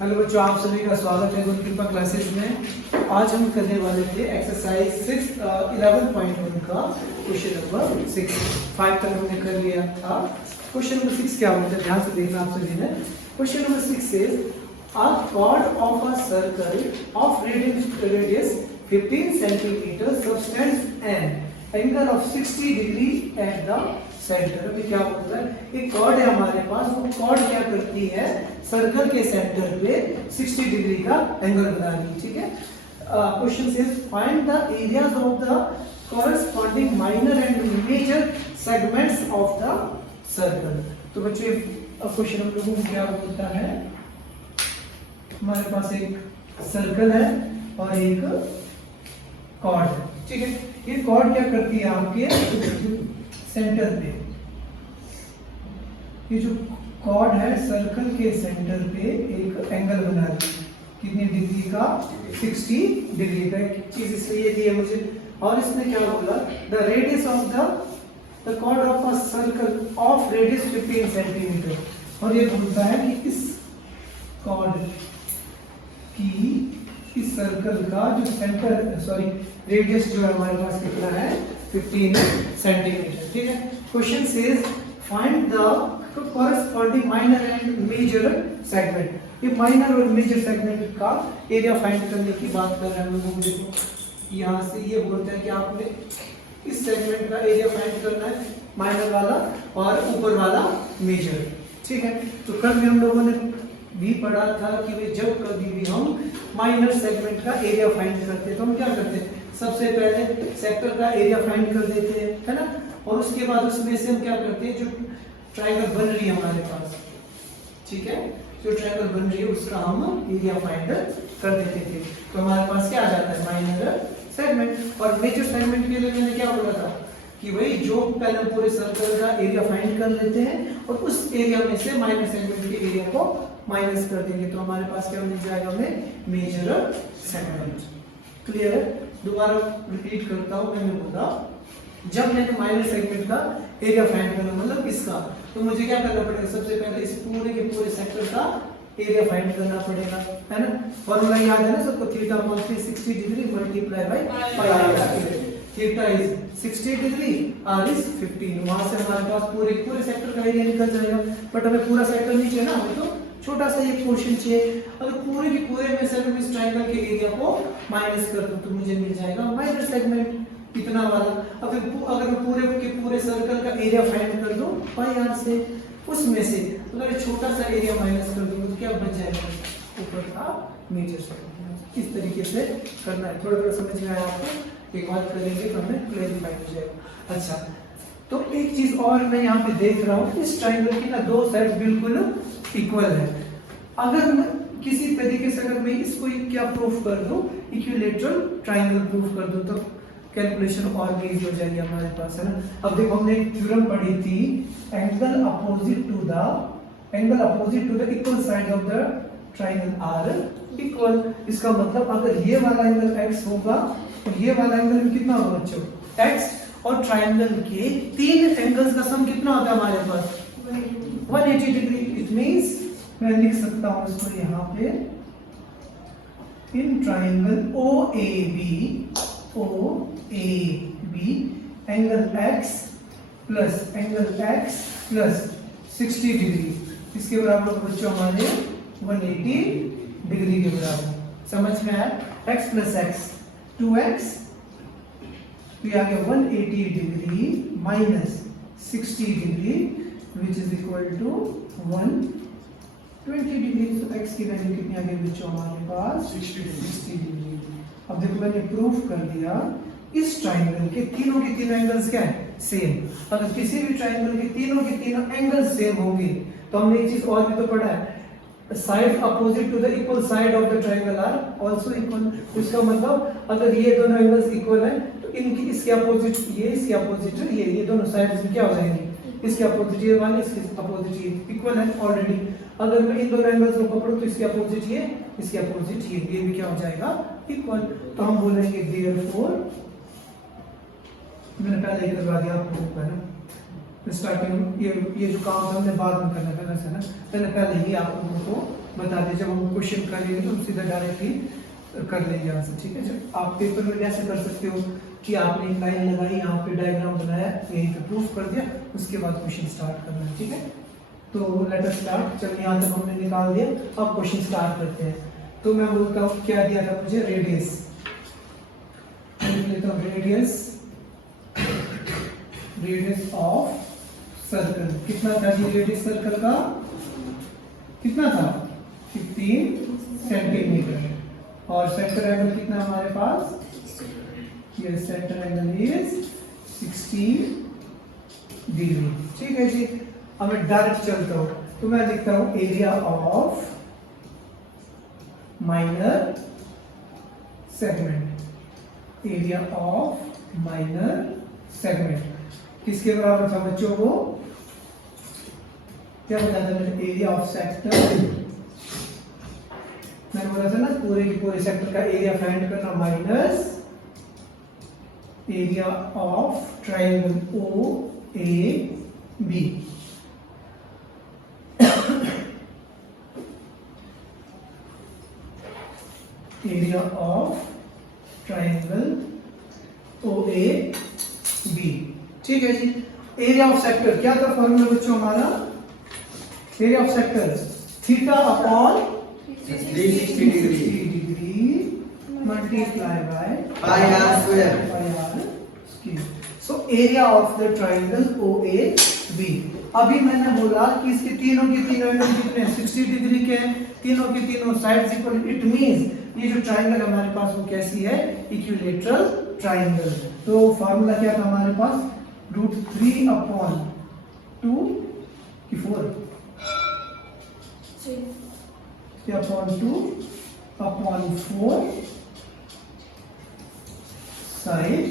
Hello बच्चों, आप सभी का स्वागत है गुरु कृपा क्लासेस में। आज हम करने वाले थे एक्सरसाइज 11.1 का क्वेश्चन नंबर 6। 5 तक हमने कर लिया था। क्वेश्चन नंबर 6 क्या होता है, ध्यान से देखना आप सभी ने। क्वेश्चन नंबर 6 से a chord of a circle of radius 15 centimeter subtends an angle of 60 degree at the centre. अभी क्या बोलता है, एक कॉर्ड है हमारे पास, वो कॉर्ड क्या करती है, सर्कल के सेंटर पे 60 डिग्री का एंगल बना रही है। ठीक है। क्वेश्चन से find the areas of the corresponding minor and major segments of the circle. तो बच्चों क्वेश्चन हम लोगों को क्या बोलता है, हमारे पास एक सर्कल है और एक कॉर्ड है। ठीक है। ये कॉर्ड क्या करती है, आपके सेंटर पे, ये जो कॉर्ड है सर्कल के सेंटर पे एक एंगल बना रही है। कितनी डिग्री का, 60 डिग्री का। एक चीज इसलिए दी है मुझे, और इसने क्या बोला, the radius of the chord of a circle of radius 15 centimetre. और ये बोलता है कि इस कॉर्ड की, इस सर्कल का जो सेंटर रेडियस जो है हमारे पास कितना है, 15 सेंटीमीटर। ठीक है। Question says find the corresponding minor and major segment. ये माइनर और मेजर सेगमेंट का एरिया फाइंड करने की बात कर रहे हैं हम लोगों को। देखो यहाँ से ये बोलता है कि आपने इस सेगमेंट का एरिया फाइंड करना है, माइनर वाला और ऊपर वाला मेजर। ठीक है। तो कल भी हम लोगों ने भी पढ़ा था कि भाई जब कभी भी हम माइनर सेगमेंट का एरिया फाइंड करते हैं तो हम क्या करते हैं, सबसे पहले सेक्टर का एरिया फाइंड कर देते हैं, है ना। और उसके बाद उसमें से हम क्या करते हैं, जो ट्रायंगल बन रही है हमारे पास, ठीक है, जो ट्रायंगल बन रही है उसका हम एरिया फाइंड कर देते थे। तो हमारे पास क्या आ जाता है, माइनर सेगमेंट। और मेजर सेगमेंट के लिए मैंने क्या बोला था कि भाई जो पहले पूरे सर्कल का एरिया फाइंड कर लेते हैं और उस एरिया में से माइनर सेगमेंट के एरिया को माइनस कर देंगे, तो हमारे पास क्या मिल जाएगा, हमें मेजर सेगमेंट। क्लियर है। दोबारा रिपीट करता हूं, मैंने बोला जब मैंने माइनर सेगमेंट का एरिया फाइंड करना, मतलब इसका, तो मुझे क्या करना पड़ेगा, सबसे पहले इस पूरे के पूरे सेक्टर का एरिया फाइंड करना पड़ेगा, है ना। फॉर्मूला याद है ना सबको, theta equals 60 degree multiply by pi. Theta is 60 degree, r is 15। वहां से हमारे पास पूरे पूरे सेक्टर का एरिया निकल जाएगा। बट हमें पूरा सेक्टर नहीं चाहिए ना, हमें तो छोटा सा ये पोर्शन चाहिए। अगर पूरे के पूरे में से मैं इस ट्रायंगल के एरिया को माइनस कर दूं तो मुझे मिल जाएगा माइनर सेगमेंट, इतना वाला। अगर मैं पूरे के पूरे सर्कल का एरिया फाइंड कर दूं पाई आर से, उसमें से अगर छोटा सा एरिया माइनस कर दूं तो क्या बच जाएगा, ऊपर का मेजर सेगमेंट। इस तरीके से करना है। थोड़ा थोड़ा समझ में आया आपको, एक बात करेंगे तो हमें क्लियरिफाई हो जाएगा। अच्छा, तो एक चीज और मैं यहाँ पे देख रहा हूँ, इस ट्रायंगल की ना दो साइड बिल्कुल इक्वल है। अगर मैं किसी तरीके से अगर मैं इसको क्या प्रूफ कर दूं, इक्विलैटरल ट्रायंगल प्रूफ कर दूं, तो कैलकुलेशन और भी इजी हो जाएगी हमारे पास, है ना। अब देखो हमने एक थ्योरम पढ़ी थी, angle opposite to the equal side of the triangle are equal. इसका मतलब अगर ये वाला एंगल x होगा तो ये वाला एंगल भी कितना होगा बच्चों, x। और ट्रायंगल के तीन एंगल्स का सम कितना होता है हमारे पास, 180 डिग्री। इट मींस मैं लिख सकता हूं इसको यहाँ पे, in triangle OAB angle x plus 60 degree, इसके बराबर बच्चों हमारे 180 डिग्री के बराबर। समझ में आया। x प्लस x 2x, तो आ गया 180 degree minus 60 degree which is equal to 120 degree. तो x की वैल्यू कितनी आ गई बच्चों हमारे पास, 60 डिग्री। अब देखो मैंने प्रूफ कर दिया इस ट्रायंगल के तीनों एंगल्स क्या है, सेम। अगर किसी भी ट्रायंगल के तीनों एंगल्स सेम होंगे तो हमने एक चीज और भी तो पढ़ा है, side opposite to the equal side of the triangle are also equal. इसका मतलब अगर ये दोनों एंगल्स इक्वल हैं तो इनकी इसके अपोजिट ये, इसके अपोजिट ये दोनों साइड्स में क्या हो जाएंगे, इसके अपोजिट ये वाले, इसके अपोजिट ये इक्वल है ऑलरेडी। अगर मैं इन दोनों एंगल्स को पकड़ूं तो इसके अपोजिट ये, इसके अपोजिट ये भी क्या हो जाएगा, इक्वल। तो हम बोलेंगे देयरफॉर, मैंने पहले ही करवा दिया आपको, है ना, स्टार्टिंग ये जो काम था हमने बाद में करना था, ना मैंने पहले ही आप लोगों को बता दें, जब हम क्वेश्चन करेंगे तो हम सीधा डायरेक्टली कर लेंगे आंसर, ठीक है। जब आप पेपर में कैसे कर सकते हो कि आपने एक लाइन लगाई, यहाँ पे डायग्राम बनाया, यहीं पे प्रूफ कर दिया, उसके बाद क्वेश्चन स्टार्ट करना है, ठीक है। तो लेट अस स्टार्ट। चल यहाँ तक हमने निकाल दिया, अब क्वेश्चन स्टार्ट करते हैं। तो मैं बोलता हूँ क्या दिया था मुझे, रेडियस लेता हूँ, रेडियस ऑफ सर्कल कितना था जी, रेडियस सर्कल का कितना था 15 सेंटीमीटर, और सेंटर एंगल कितना हमारे पास, ये सेंटर एंगल इज 60 डिग्री, ठीक है जी। अब मैं डायरेक्ट चलता हूं, तो मैं लिखता हूं area of minor segment, area of minor segment किसके बराबर था बच्चों को, क्या बताया था मैंने, एरिया ऑफ सेक्टर। मैंने बोला था ना पूरे के पूरे सेक्टर का एरिया फाइंड करना minus area of triangle O A B. Area of triangle O A B, ठीक है जी। एरिया ऑफ सेक्टर क्या था फॉर्मूला बच्चों हमारा, area of sector theta upon 360 degree multiply by pi r square. So area of the triangle OAB। अभी मैंने बोला कि इसके तीनों के तीनों एंगल कितने 60 डिग्री के हैं, तीनों के तीनों साइड्स इक्वल, इट मींस ये जो ट्रायंगल हमारे पास वो कैसी है, इक्विलेटरल ट्रायंगल। तो फार्मूला क्या था हमारे पास, √3 अपॉन 2 की 4 अपॉन 2 अपॉन 4 साइड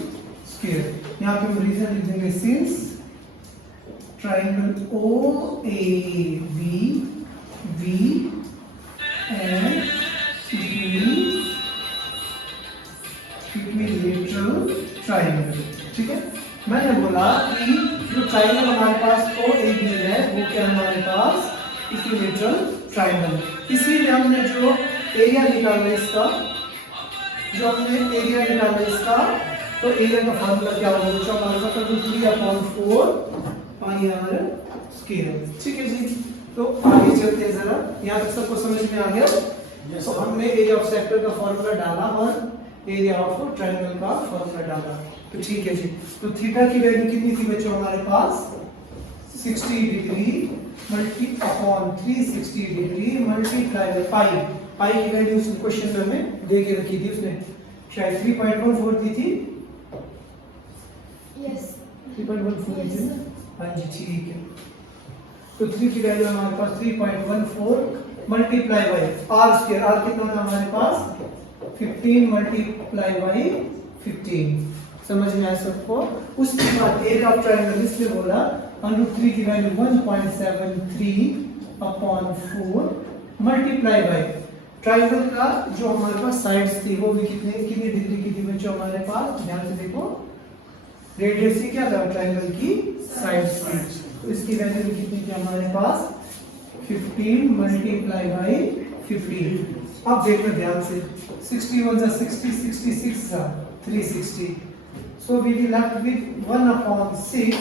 स्क्वायर। यहाँ पे हम रीजन लिख देंगे, since triangle OAB B and equilateral triangle, ठीक है। मैंने बोला कि जो ट्राइंगल हमारे पास OAB है वो क्या हमारे पास इक्विलेटरल ट्राइंगल, इसीलिए हमने जो एरिया निकाला इसका, जो हमने एरिया निकाला इसका, तो एरिया का फार्मूला क्या होगा बच्चों हमारे पास, 3/4 पाई आर स्क्वायर, ठीक है जी। तो आगे चलते हैं जरा, यहाँ तक सबको समझ में आ गया। तो हमने एरिया ऑफ सेक्टर का फार्मूला डाला और एरिया ऑफ ट्रायंगल का फार्मूला डाला, तो ठीक है जी। तो थीटा की वैल्यू कितनी थी बच्चों हमारे पास, 60 degree multi upon 360 degree multiply by pi. Pi की वैल्यू उस क्वेश्चन में हमें दे के रखी थी, उसने शायद 3.14 दी थी, यस 3.14 थी, हाँ जी ठीक है। तो 3 की वैल्यू हमारे पास 3.14 multiply by r square, r कितना था हमारे पास 15 मल्टीप्लाई बाय 15, समझ में आया सबको। उसके बाद एरिया ऑफ ट्रायंगल इसलिए बोला √3 की value 1.73 upon 4 multiply by triangle का जो हमारे पास साइड्स थी वो भी कितनी डिग्री की थी बच्चों हमारे पास, ध्यान से देखो, रेडियस क्या था ट्रायंगल की साइड्स थी, तो इसकी वैल्यू कितनी थी हमारे पास 15 मल्टीप्लाई बाय 15। अब देखो ध्यान से, 61 60 66 360, so we will left with 1/6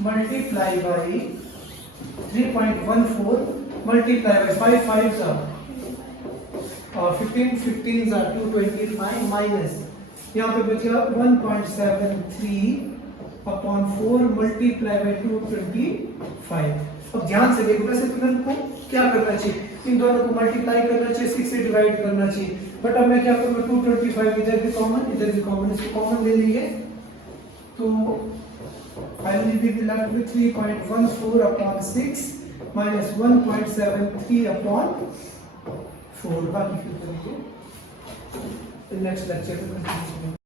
multiply by 3.14 multiply by 5 5s और 15 15s are 225 माइनस यहाँ पे बचेगा 1.73 अपॉन 4 मल्टीप्लाई बाय 225। अब ध्यान से देखो, वैसे तुरंत को क्या करना चाहिए, इन दोनों को मल्टीप्लाई करना चाहिए, 6 से डिवाइड करना चाहिए, बट अब मैं क्या करूंगा 225 इधर भी कॉमन इधर भी कॉमन, इसको कॉमन ले लेंगे, तो finally we will left with 3.14 upon 6 minus 1.73 upon 4। बाकी फिर करेंगे नेक्स्ट लेक्चर में।